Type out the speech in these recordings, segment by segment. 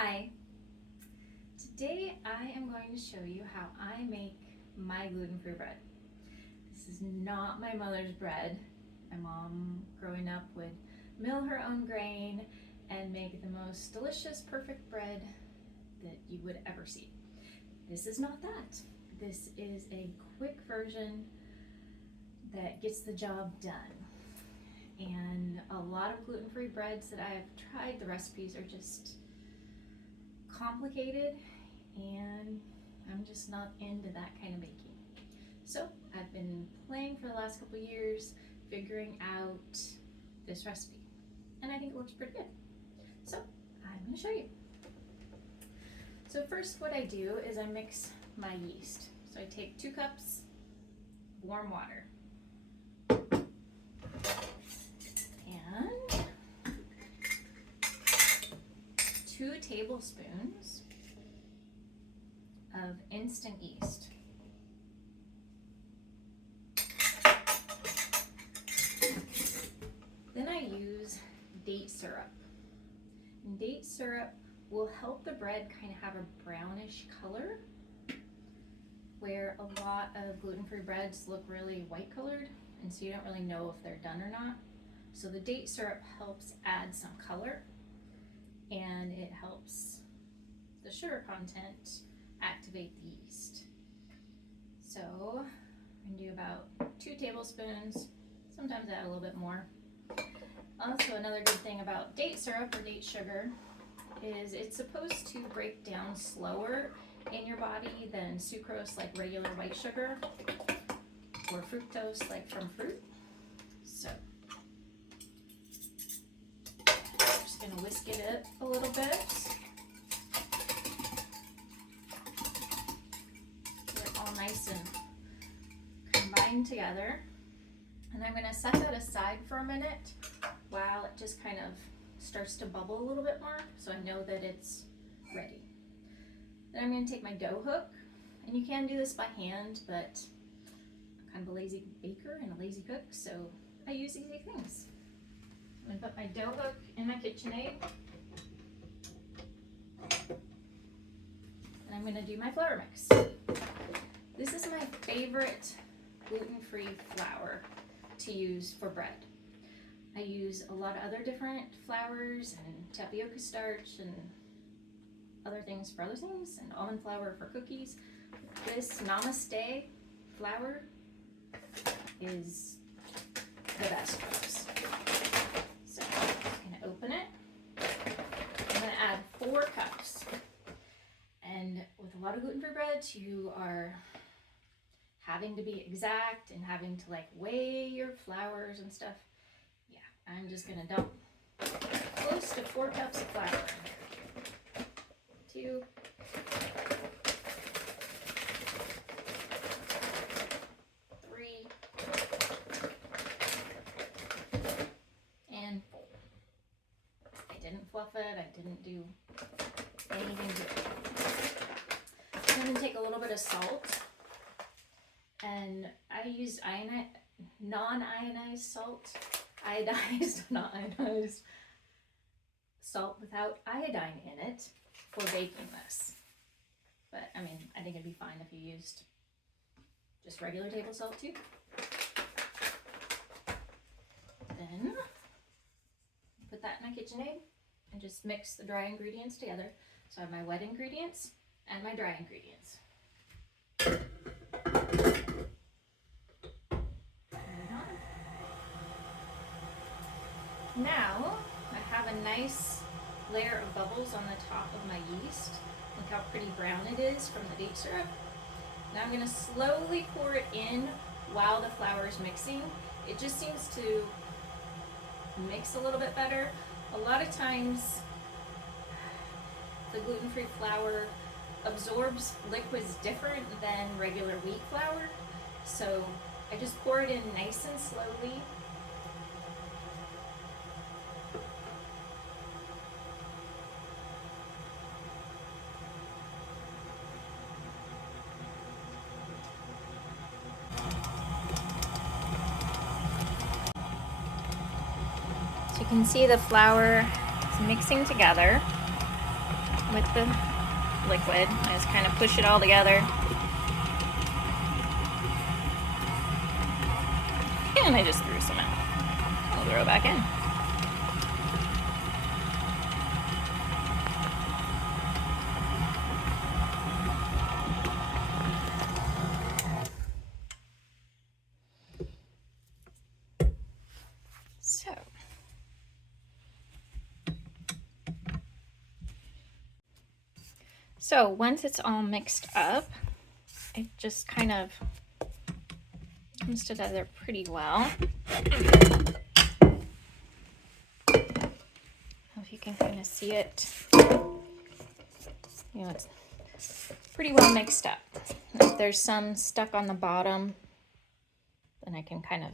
Hi, today I am going to show you how I make my gluten-free bread. This is not my mother's bread. My mom, growing up, would mill her own grain and make the most delicious, perfect bread that you would ever see. This is not that. This is a quick version that gets the job done. And a lot of gluten-free breads that I have tried, the recipes are just complicated, and I'm just not into that kind of baking. So I've been playing for the last couple years, figuring out this recipe, and I think it looks pretty good. So I'm going to show you. So first what I do is I mix my yeast. So I take 2 cups of warm water and 2 tablespoons of instant yeast. Then I use date syrup. And date syrup will help the bread kind of have a brownish color, where a lot of gluten-free breads look really white colored, and so you don't really know if they're done or not. So the date syrup helps add some color, and it helps the sugar content activate the yeast. So I'm going to do about 2 tablespoons, sometimes add a little bit more. Also, another good thing about date syrup or date sugar is it's supposed to break down slower in your body than sucrose, like regular white sugar, or fructose, like from fruit. So just going to whisk it up a little bit. Get it all nice and combined together. And I'm going to set that aside for a minute while it just kind of starts to bubble a little bit more, so I know that it's ready. Then I'm going to take my dough hook, and you can do this by hand, but I'm kind of a lazy baker and a lazy cook, so I use easy things. I'm going to put my dough hook in my KitchenAid, and I'm going to do my flour mix. This is my favorite gluten-free flour to use for bread. I use a lot of other different flours and tapioca starch and other things for other things, and almond flour for cookies. This Namaste flour is the best for us. So I'm going to open it. I'm going to add 4 cups. And with a lot of gluten-free breads, you are having to be exact and having to weigh your flours and stuff. Yeah, I'm just going to dump close to 4 cups of flour in here. 2, 3, and 4. I didn't fluff it. I didn't do anything to it. I'm going to take a little bit of salt, and I used non-ionized salt, iodized, not ionized salt without iodine in it for baking this. But I mean, I think it'd be fine if you used just regular table salt too. Then put that in my KitchenAid and just mix the dry ingredients together. So I have my wet ingredients and my dry ingredients. Now I have a nice layer of bubbles on the top of my yeast. Look how pretty brown it is from the date syrup. Now I'm going to slowly pour it in while the flour is mixing. It just seems to mix a little bit better. A lot of times the gluten-free flour absorbs liquids different than regular wheat flour. So I just pour it in nice and slowly. So you can see the flour is mixing together. with the liquid. I just kind of push it all together. And I just threw some out. I'll throw it back in. So once it's all mixed up, it just kind of comes together pretty well. If you can kind of see it, you know, it's pretty well mixed up. If there's some stuck on the bottom, then I can kind of,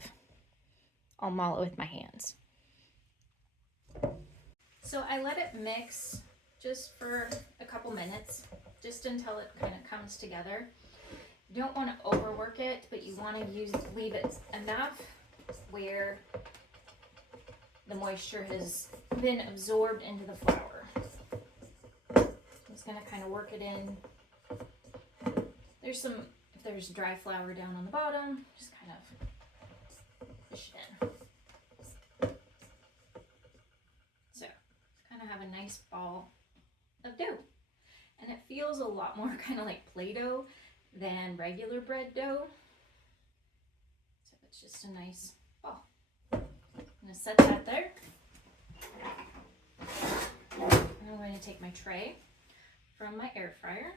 I'll mull it with my hands. So I let it mix just for a couple minutes, just until it kind of comes together. You don't want to overwork it, but you want to leave it enough where the moisture has been absorbed into the flour. I'm just going to kind of work it in. If there's dry flour down on the bottom, just kind of push it in. So kind of have a nice ball of dough. And it feels a lot more kind of like Play-Doh than regular bread dough. So it's just a nice ball. I'm going to set that there. And I'm going to take my tray from my air fryer.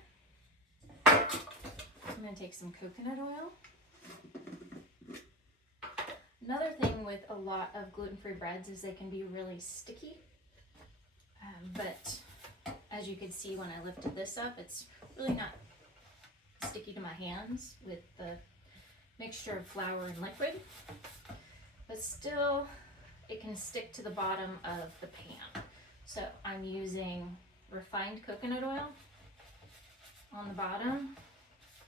I'm going to take some coconut oil. Another thing with a lot of gluten-free breads is they can be really sticky. But as you can see when I lifted this up, it's really not sticky to my hands with the mixture of flour and liquid. But still, it can stick to the bottom of the pan. So I'm using refined coconut oil on the bottom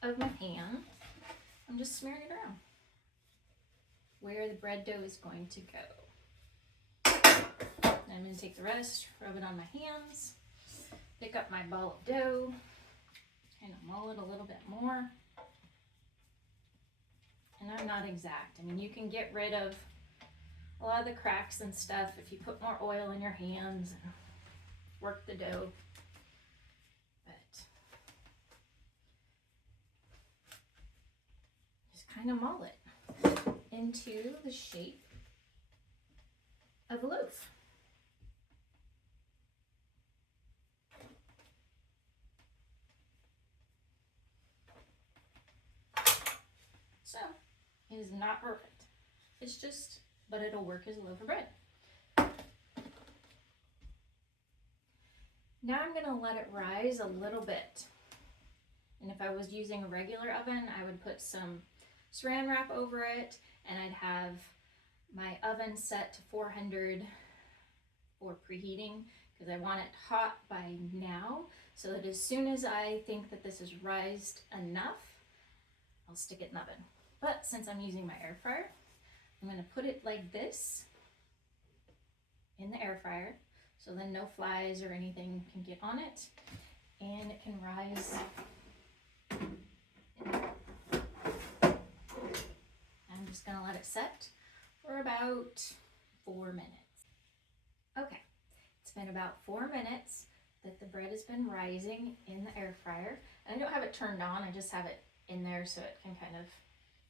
of my pan. I'm just smearing it around where the bread dough is going to go. And I'm going to take the rest, rub it on my hands, pick up my ball of dough, kind of mull it a little bit more. And I'm not exact. I mean, you can get rid of a lot of the cracks and stuff if you put more oil in your hands and work the dough. But just kind of mull it into the shape of a loaf. So it is not perfect. It's just, but it'll work as a loaf of bread. Now I'm gonna let it rise a little bit. And if I was using a regular oven, I would put some saran wrap over it, and I'd have my oven set to 400 for preheating, because I want it hot by now, so that as soon as I think that this is rised enough, I'll stick it in the oven. But since I'm using my air fryer, I'm going to put it like this in the air fryer, so then no flies or anything can get on it, and it can rise. I'm just going to let it set for about 4 minutes. Okay, it's been about 4 minutes that the bread has been rising in the air fryer. And I don't have it turned on, I just have it in there so it can kind of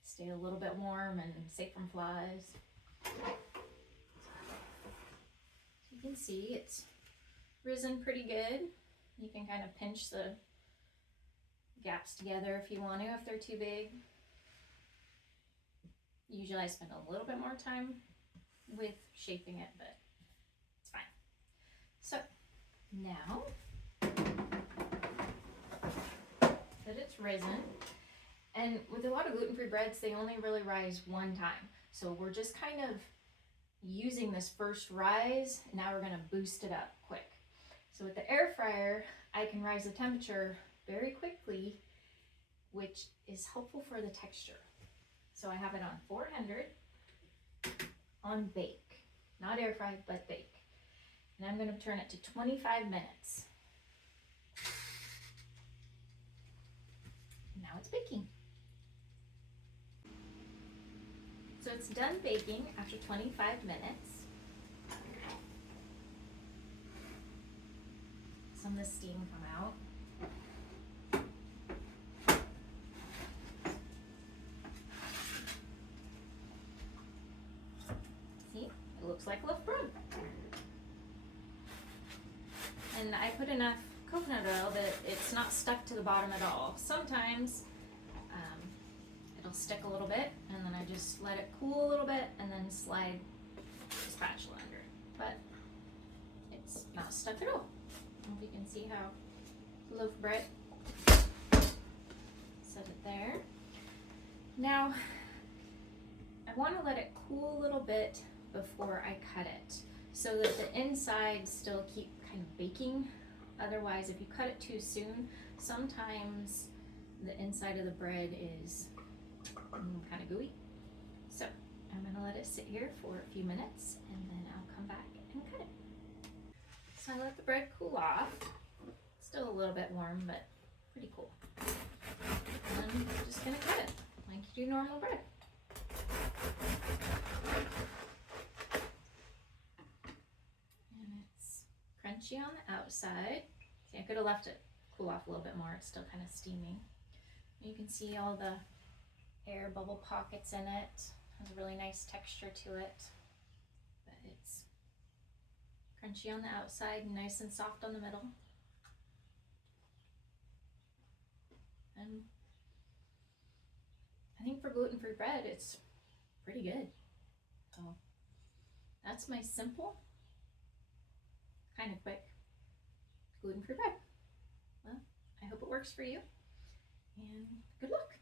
stay a little bit warm and safe from flies. So you can see it's risen pretty good. You can kind of pinch the gaps together if you want to, if they're too big. Usually I spend a little bit more time with shaping it, but it's fine. So now that it's risen, and with a lot of gluten-free breads, they only really rise one time. So we're just kind of using this first rise, and now we're gonna boost it up quick. So with the air fryer, I can rise the temperature very quickly, which is helpful for the texture. So I have it on 400 on bake, not air fry, but bake. And I'm gonna turn it to 25 minutes. it's baking. So it's done baking after 25 minutes. Some of the steam come out. See, it looks like loaf bread. And I put enough coconut oil that it's not stuck to the bottom at all. Sometimes it'll stick a little bit, and then I just let it cool a little bit and then slide the spatula under it. But it's not stuck at all. I don't know if you can see how the loaf bread, set it there. Now I want to let it cool a little bit before I cut it so that the insides still keep kind of baking. Otherwise, if you cut it too soon, sometimes the inside of the bread is kind of gooey. So I'm gonna let it sit here for a few minutes and then I'll come back and cut it. So I let the bread cool off. Still a little bit warm, but pretty cool. And I'm just gonna cut it like you do normal bread. And it's crunchy on the outside. See, I could have left it cool off a little bit more. It's still kind of steaming. You can see all the air bubble pockets in it. Has a really nice texture to it. But it's crunchy on the outside and nice and soft on the middle. And I think for gluten-free bread, it's pretty good. So that's my simple, kind of quick gluten-free bread. Well, I hope it works for you, and good luck.